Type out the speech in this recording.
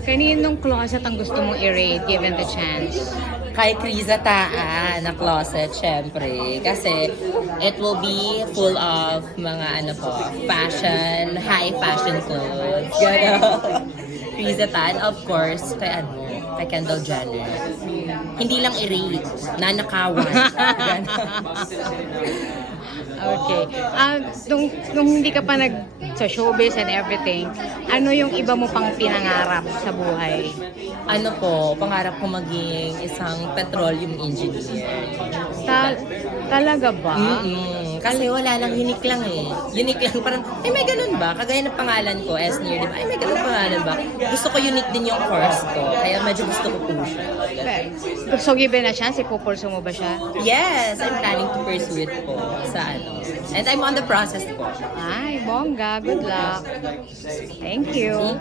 Kaninong closet ang gusto mong i-raid given the chance? Kay Criza Taan na closet, syempre. Kasi it will be full of mga ano po, fashion, high fashion clothes. Gano'n. Criza Taan, of course, kay Kendall Jenner. Hindi lang i-rate, nanakawan. Gano'n. Okay. Nung hindi ka pa sa showbiz and everything, ano yung iba mo pang pinangarap sa buhay? Ano po, pangarap ko maging isang petroleum engineer. Talaga ba? Kasi wala lang, unique lang eh. Unique lang, parang, may ganun ba? Kagaya ng pangalan ko, Esnir, di ba? May ganun pangalan ba? Gusto ko unique din yung course ko, kaya medyo gusto ko po siya. So given a chance, ipupurso mo ba siya? Yes, I'm planning to pursue it po sa ano. And I'm on the process po. Ay, bongga. Good luck. Thank you.